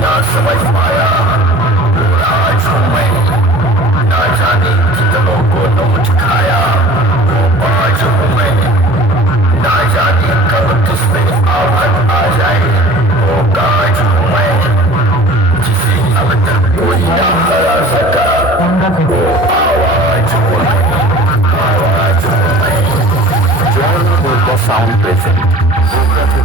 ना समझ पाया वो राज हूँ मैं, ना जाने कितनों को नोच खाया वो बाज हूँ मैं, ना जाने कब किस पे आफत आ जाए वो गाज हूँ मैं, जिसे अब तक कोई ना हरा सका वो आवाज हूँ मैं, आवाज हूँ मैं। Join with the sound present.